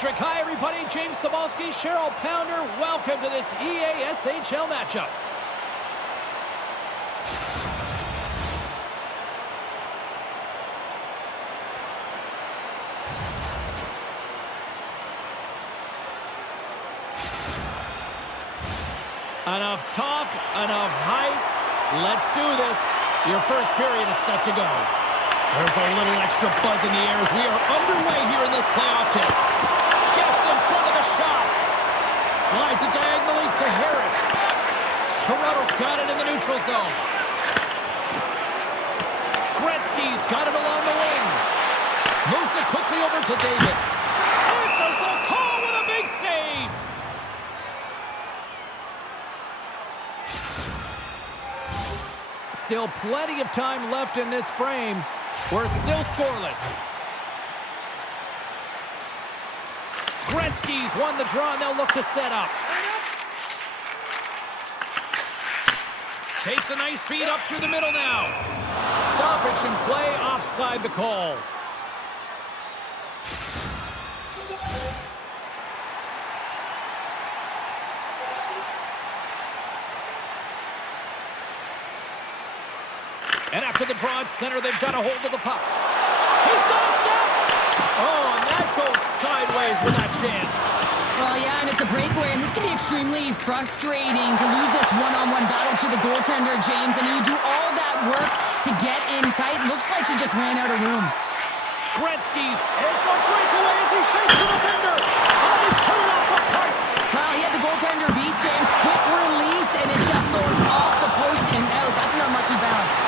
electric. Hi, everybody. James Cebulski, Cheryl Pounder. Welcome to this EASHL matchup. Enough talk, enough hype. Let's do this. Your first period is set to go. There's a little extra buzz in the air as we are underway here in this playoff tip. Gets in front of the shot. Slides it diagonally to Harris. Toronto's got it in the neutral zone. Gretzky's got it along the wing. Moves it quickly over to Davis. Answers the call with a big save. Still plenty of time left in this frame. We're still scoreless. Gretzky's won the draw, and they'll look to set up. Takes a nice feed up through the middle now. Stoppage in play, offside the call. And after the draw at center, they've got a hold of the puck. He's got a step! Oh, and that goes sideways with that chance. Well, yeah, and it's a breakaway, and this can be extremely frustrating to lose this one-on-one battle to the goaltender, James. I mean, you do all that work to get in tight. Looks like he just ran out of room. Gretzky's, it's a breakaway as he shakes the defender. Oh, he put it off the pipe. Well, he had the goaltender beat, James. Quick release, and it just goes off the post and out. That's an unlucky bounce.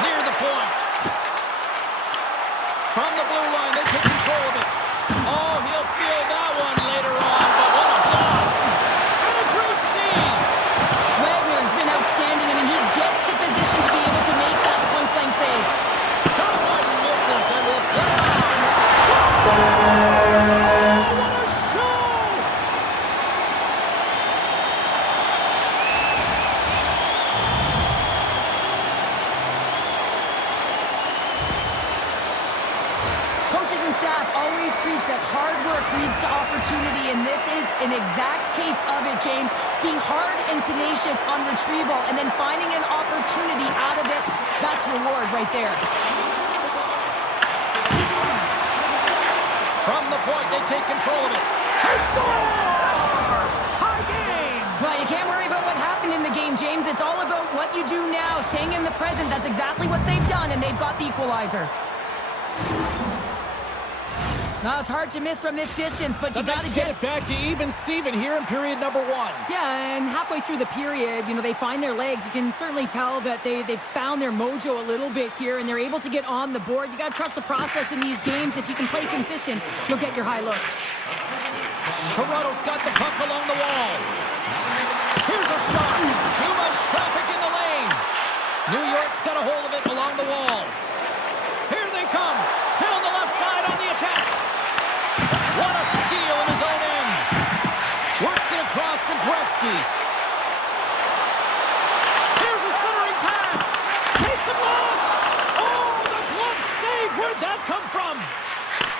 Near the point. From the blue line, they take control of it. Oh, he'll feel that one later on, but what a block. And a great save. Wagner's been outstanding. I mean, he gets to position to be able to make that point-blank save. That one misses, and we'll play on. What a show! Coaches and staff always preach that hard work leads to opportunity, and this is an exact case of it, James. Being hard and tenacious on retrieval and then finding an opportunity out of it, that's reward right there. From the point, they take control of it. He scores! Tie game! Well, you can't worry about what happened in the game, James. It's all about what you do now, staying in the present. That's exactly what they've done, and they've got the equalizer. Now, it's hard to miss from this distance, but you got to get it back to even Steven here in period number one. Yeah, and halfway through the period, you know, they find their legs. You can certainly tell that they've found their mojo a little bit here, and they're able to get on the board. You got to trust the process in these games. If you can play consistent, you'll get your high looks. Toronto's got the puck along the wall. Here's a shot. Too much traffic in the lane. New York's got a hold of it along the wall. Here they come. Down the left side on the attack. What a steal in his own end. Works it across to Gretzky. Here's a centering pass. Takes it last. Oh, the glove save. Where'd that come from?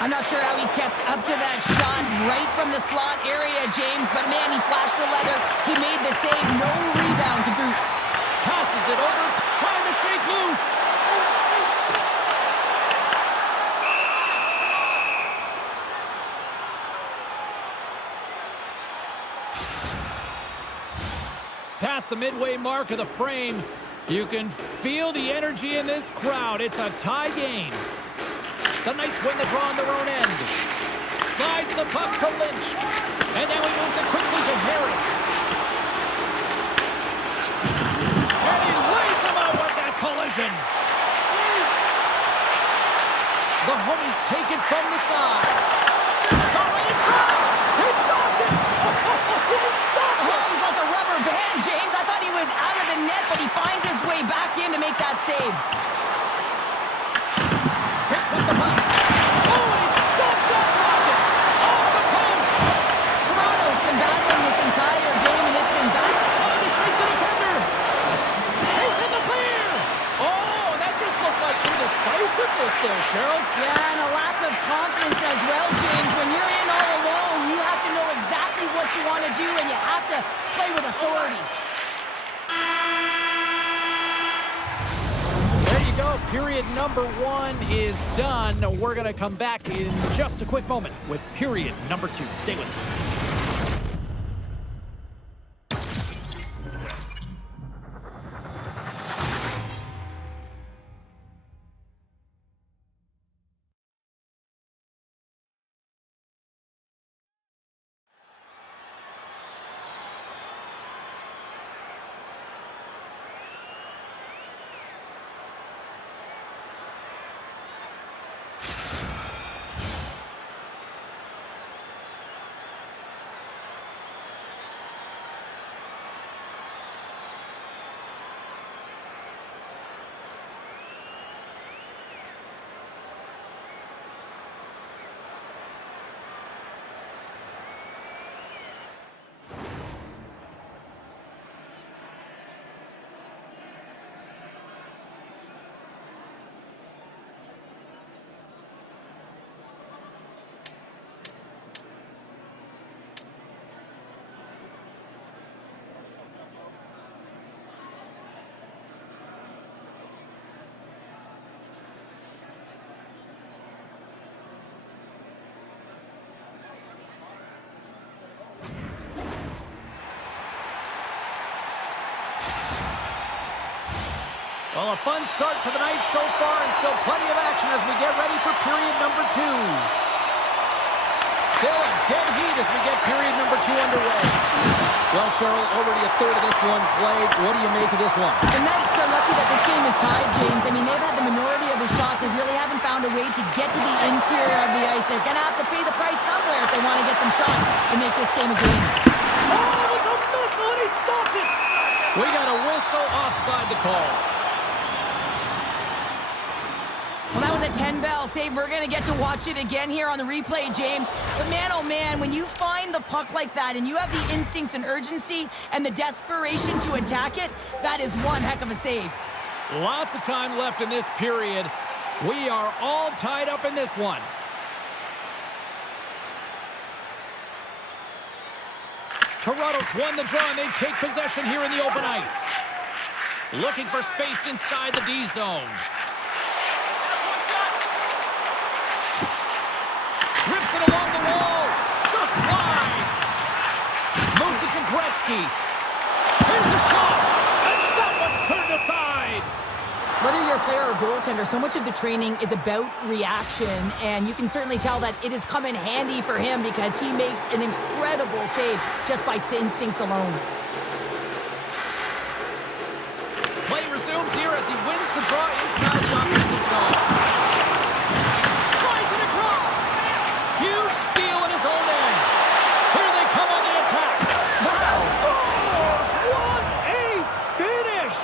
I'm not sure how he kept up to that shot right from the slot area, James, but man, he flashed the leather. He made the save. No rebound to boot. Passes it over, trying to shake loose. Past the midway mark of the frame, you can feel the energy in this crowd. It's a tie game. The Knights win the draw on their own end. Slides the puck to Lynch. And now he moves it quickly to Harris. And he lays him out with that collision. The homies take it from the side. Shot right in front. He stopped it. He stopped it. Oh, he's like a rubber band, James. I thought he was out of the net, but he finds his way back in to make that save. Picks up the puck. Oh, and he stopped that rocket off the post. Toronto's been battling this entire game. Cheryl. Yeah, and a lack of confidence as well, James. When you're in all alone, you have to know exactly what you want to do, and you have to play with authority. There you go. Period number 1 is done. We're going to come back in just a quick moment with period number 2. Stay with us. Well, a fun start for the night so far, and still plenty of action as we get ready for period number 2. Still a dead heat as we get period number 2 underway. Well, Cheryl, already a third of this one played. What do you make of this one? The Knights are lucky that this game is tied, James. I mean, they've had the minority of the shots. They really haven't found a way to get to the interior of the ice. They're going to have to pay the price somewhere if they want to get some shots and make this game a game. Oh, it was a missile, and he stopped it. We got a whistle offside to call. Well, that was a 10-bell save. We're going to get to watch it again here on the replay, James. But man, oh man, when you find the puck like that and you have the instincts and urgency and the desperation to attack it, that is one heck of a save. Lots of time left in this period. We are all tied up in this one. Toronto's won the draw, and they take possession here in the open ice. Looking for space inside the D zone. Rips it along the wall. Just slide. Moves it to Gretzky. Here's a shot. And that one's turned aside. Whether you're a player or goaltender, so much of the training is about reaction, and you can certainly tell that it has come in handy for him because he makes an incredible save just by instincts alone. Play resumes here as he wins the draw inside the offensive zone. Slides it across. Huge steal in his own end. Here they come on the attack. Scores! What a finish!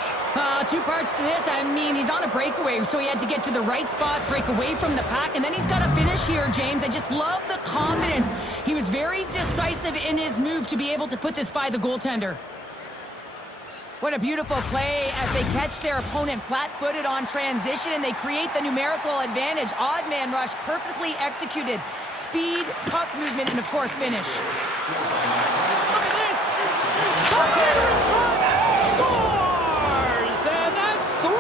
Two parts to this. I mean, he's on a breakaway, so he had to get to the right spot, break away from the pack, and then he's got to finish here, James. I just love the confidence. He was very decisive in his move to be able to put this by the goaltender. What a beautiful play as they catch their opponent flat-footed on transition, and they create the numerical advantage. Odd man rush, perfectly executed. Speed, puck movement, and of course, finish. Look at this! Goaltender in front! Scores! And that's 3!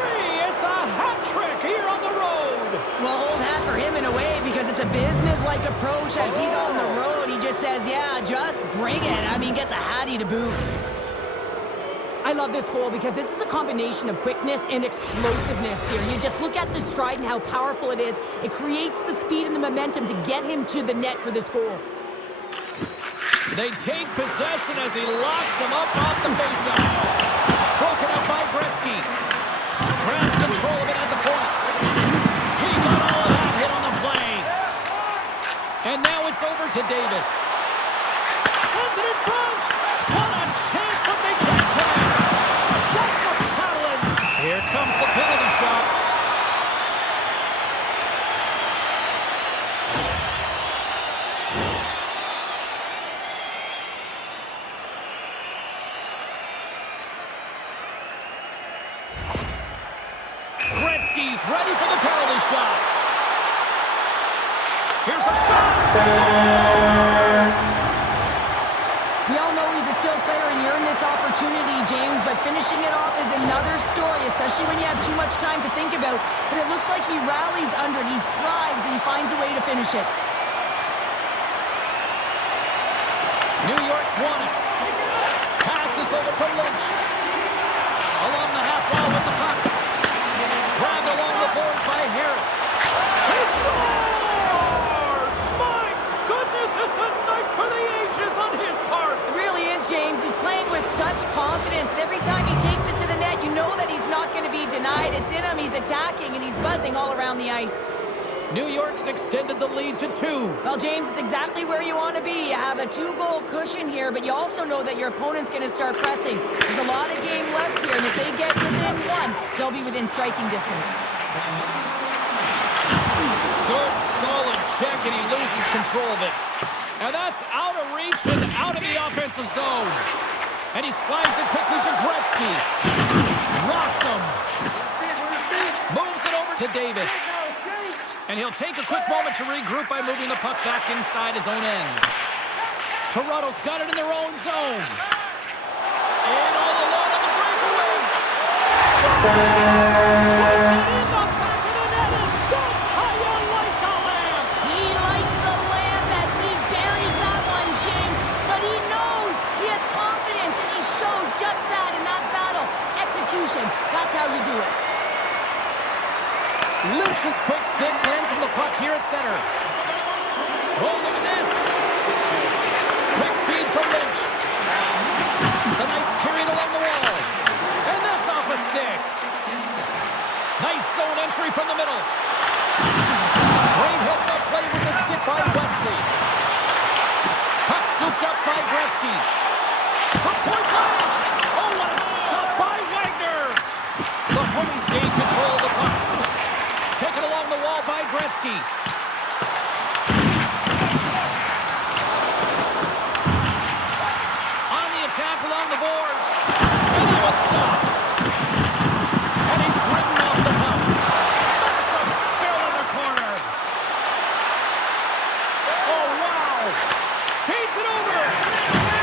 It's a hat trick here on the road! Well, old hat for him in a way because it's a business-like approach as he's on the road. He just says, yeah, just bring it. I mean, gets a hattie to boot. I love this goal because this is a combination of quickness and explosiveness here. You just look at the stride and how powerful it is. It creates the speed and the momentum to get him to the net for this goal. They take possession as he locks him up off the faceoff. Broken up by Gretzky. Grabs control of it at the point. He got all of that hit on the play. And now it's over to Davis. Sends it in front. What a chance, but they can't play. That's a paddling. Here comes the penalty shot. Gretzky's ready for the penalty shot. Here's a shot! Scores! We all know he's a skilled player and he earned this opportunity, James, but finishing it off is another story, especially when you have too much time to think about. But it looks like he rallies under it, he thrives, and he finds a way to finish it. New York's won it. Passes over to Lynch. Along the half wall with the puck. Grabbed along the boards by Harris. He scores! My goodness, it's a night for the ages on his part. It really is, James. He's playing with such confidence, and every time he takes it to the net, you know that he's not going to be denied. It's in him, he's attacking, and he's buzzing all around the ice. New York's extended the lead to 2. Well, James, it's exactly where you want to be. You have a 2-goal cushion here, but you also know that your opponent's going to start pressing. There's a lot of game left here, and if they get within 1, they'll be within striking distance. Good, solid check, and he loses control of it. And that's out of reach and out of the offensive zone. And he slides it quickly to Gretzky. Rocks him. Moves it over to Davis. And he'll take a quick moment to regroup by moving the puck back inside his own end. Toronto's got it in their own zone. In all alone on the breakaway. Puts it in the back of the net, and that's how you light the lamp. He lights the lamp as he buries that one, James. But he knows he has confidence, and he shows just that in that battle. Execution, that's how you do it. Lynch's quick stick lands from the puck here at center. Oh, look at this. Quick feed from Lynch. The Knights carried along the wall. And that's off a stick. Nice zone entry from the middle. Great heads-up play with the stick by Wesley. Puck scooped up by Gretzky. From point blank. Oh, what a stop by Wagner. The Homies gain control of the puck. Taken along the wall by Gretzky. On the attack along the boards. And that one stopped. And he's ridden off the puck. Massive spill in the corner. Oh, wow. Feeds it over.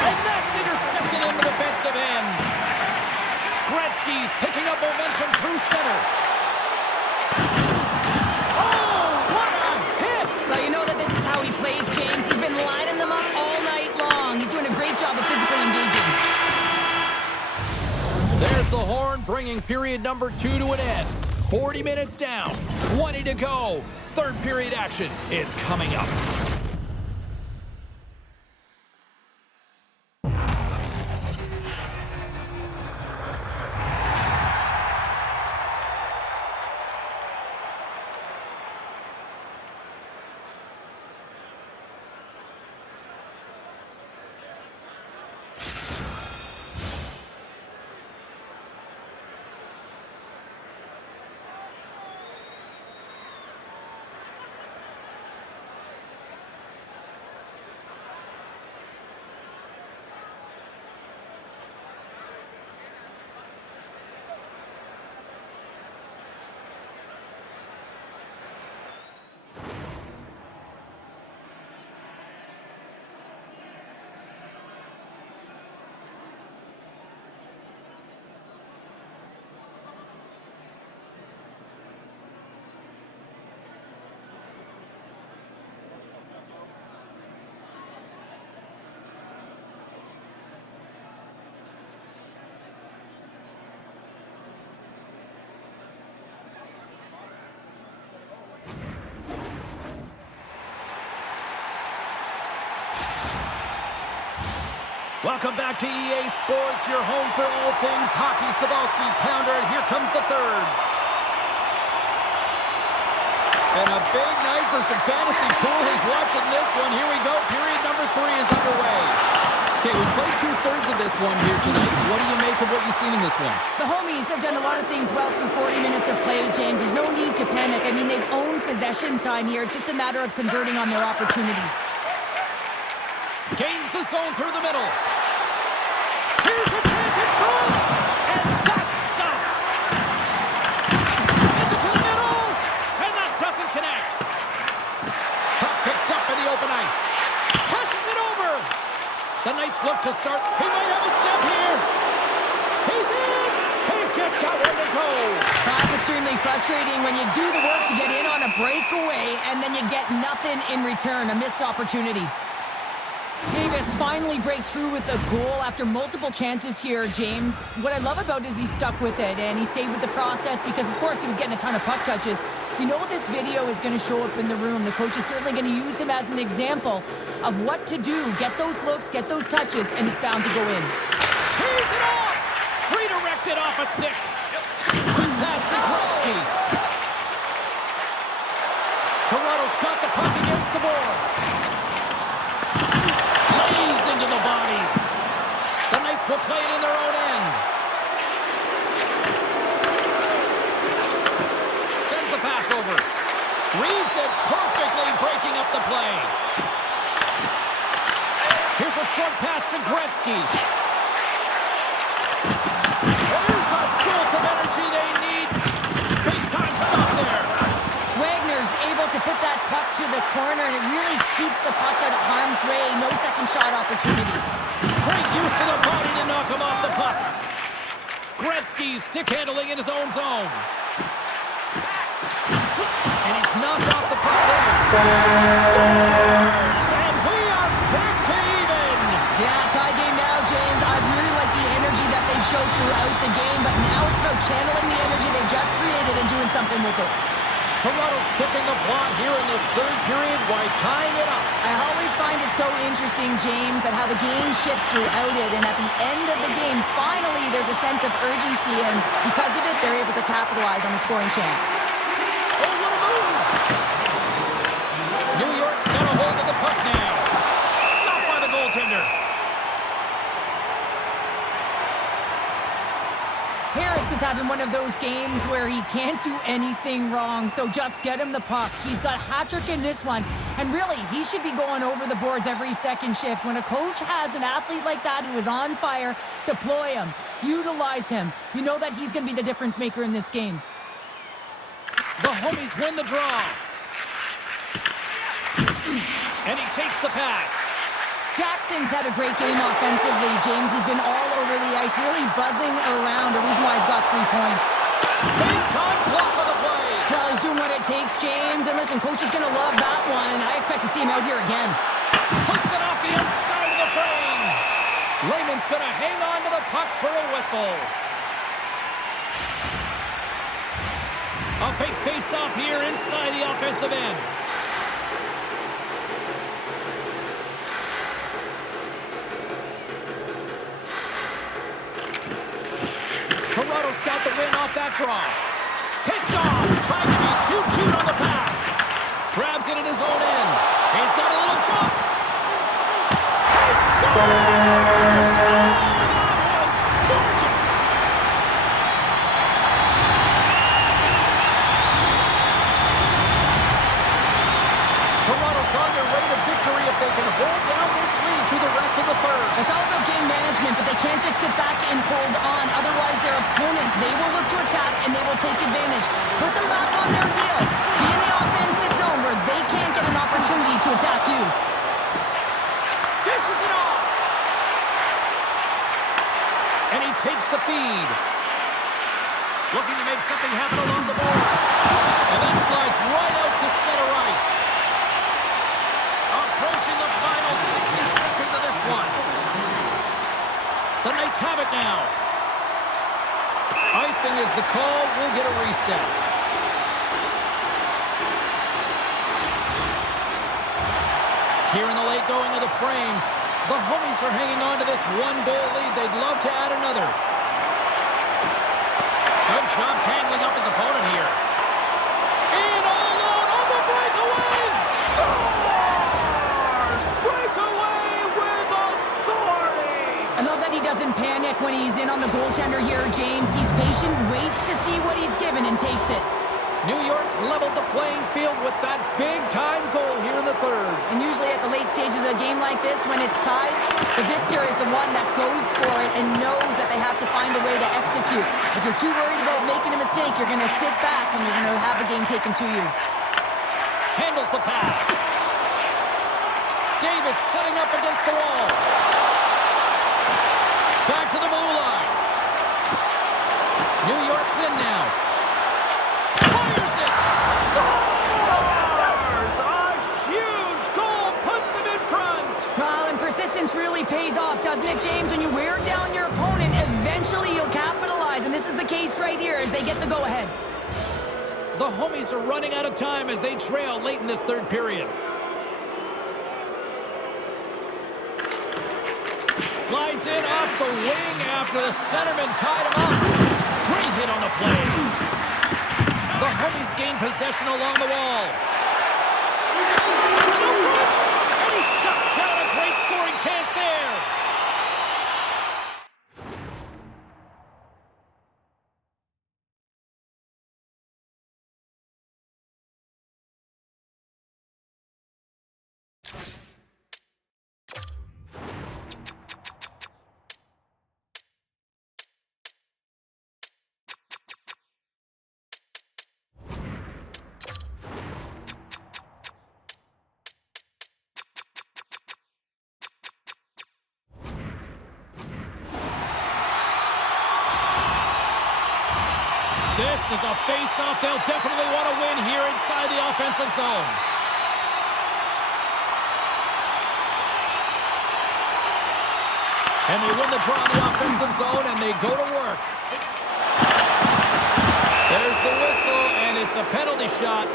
And that's intercepted in the defensive end. Gretzky's picking up momentum through center. James, he's been lining them up all night long. He's doing a great job of physically engaging. There's the horn, bringing period number 2 to an end. 40 minutes down, 20 to go. Third period action is coming up. Welcome back to EA Sports, your home for all things hockey. Sabalski, pounder, and here comes the third. And a big night for some fantasy poolies watching this one. Here we go. Period number 3 is underway. Okay, we've played 2/3 of this one here tonight. What do you make of what you've seen in this one? The Homies have done a lot of things well through 40 minutes of play, James. There's no need to panic. I mean, they've owned possession time here. It's just a matter of converting on their opportunities. Gains the zone through the middle. Here's a chance in front, and that's stopped. Sends it to the middle, and that doesn't connect. Puck picked up to start. He might have a step here. He's in. Can't get that one to go. That's extremely frustrating when you do the work to get in on a breakaway and then you get nothing in return, a missed opportunity. Davis finally breaks through with a goal after multiple chances here, James. What I love about it is he stuck with it, and he stayed with the process because, of course, he was getting a ton of puck touches. You know this video is going to show up in the room. The coach is certainly going to use him as an example of what to do. Get those looks, get those touches, and it's bound to go in. Tees it off! Redirected off a stick. Quick pass to Gretzky. Toronto's got the puck against the boards. Into the body. The Knights will play it in their own end. Sends the pass over. Reads it perfectly, breaking up the play. Here's a short pass to Gretzky. There's a jolt of energy they need. Big time stop there. Wagner's able to put that puck to the corner, and it really keeps the puck out of harm's way. No second shot opportunity. Great use of the body to knock him off the puck. Gretzky stick handling in his own zone. And he's knocked off the puck there. Scores! And we are back to even. Yeah, tie game now, James. I really like the energy that they've showed throughout the game, but now it's about channeling the energy they've just created and doing something with it. Toronto's picking the plot here in this third period while tying it up. I always find it so interesting, James, that how the game shifts throughout it, and at the end of the game, finally, there's a sense of urgency, and because of it, they're able to capitalize on the scoring chance. Oh, what a move! New York's got a hold of the puck now. Stopped by the goaltender. Harris is having one of those games where he can't do anything wrong, so just get him the puck. He's got a hat trick in this one, and really, he should be going over the boards every second shift. When a coach has an athlete like that who is on fire, deploy him, utilize him. You know that he's going to be the difference maker in this game. The homies win the draw. And he takes the pass. Jackson's had a great game offensively, James. He's been all over the ice, really buzzing around. The reason why he's got 3 points. Big time block on the play. Well, he's doing what it takes, James. And listen, coach is going to love that one. I expect to see him out here again. Puts it off the inside of the frame. Raymond's going to hang on to the puck for a whistle. A big face-off here inside the offensive end. Toronto's got the win off that draw. Picked off, trying to be too cute on the pass. Grabs it in his own end. He's got a little jump. He scores! Oh, that was gorgeous! Toronto's on their way to victory if they can hold down this lead through the rest of the third. It's all about game management, but they can't just sit back and hold on. Otherwise, their opponent, they will look to attack, and they will take advantage. Put them back on their heels. Be in the offensive zone where they can't get an opportunity to attack you. Dishes it off. And he takes the feed. Looking to make something happen along the boards. And that slides right out to center ice. Approaching the final 60 seconds of this one. The Knights have it now. Icing is the call. We'll get a reset. Here in the late going of the frame, the homies are hanging on to this one-goal lead. They'd love to add another. Good job tangling up his opponent here. In all alone on the breakaway. Scores! Breakaway with authority. I love that he doesn't panic when he's in on the goaltender here, James. He's patient, waits to see what he's given, and takes it. New York's leveled the playing field with that big-time goal here in the third. And usually at the late stages of a game like this, when it's tied, the victor is the one that goes for it and knows that they have to find a way to execute. If you're too worried about making a mistake, you're going to sit back and you're going to have the game taken to you. Handles the pass. Davis setting up against the wall. go-ahead. The homies are running out of time as they trail late in this third period. Slides in off the wing after the centerman tied him up. Great hit on the play. The homies gain possession along the wall. Sends it out front, and he shuts down a great scoring chance there. This is a face-off they'll definitely want to win here inside the offensive zone. And they win the draw in the offensive zone, and they go to work. There's the whistle, and it's a penalty shot.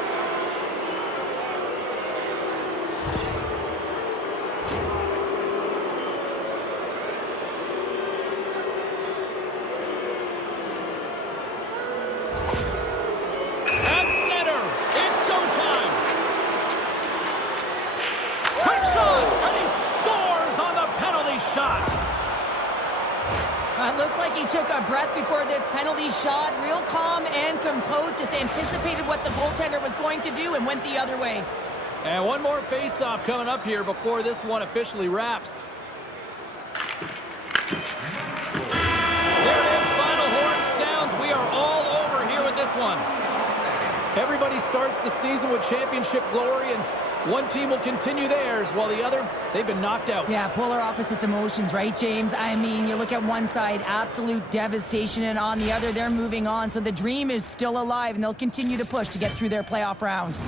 It looks like he took a breath before this penalty shot. Real calm and composed, just anticipated what the goaltender was going to do and went the other way. And one more face-off coming up here before this one officially wraps. There it is, final horn sounds. We are all over here with this one. Everybody starts the season with championship glory, and one team will continue theirs while the other, they've been knocked out. Yeah, polar opposites emotions, right, James? I mean, you look at one side, absolute devastation, and on the other, they're moving on. So the dream is still alive, and they'll continue to push to get through their playoff round.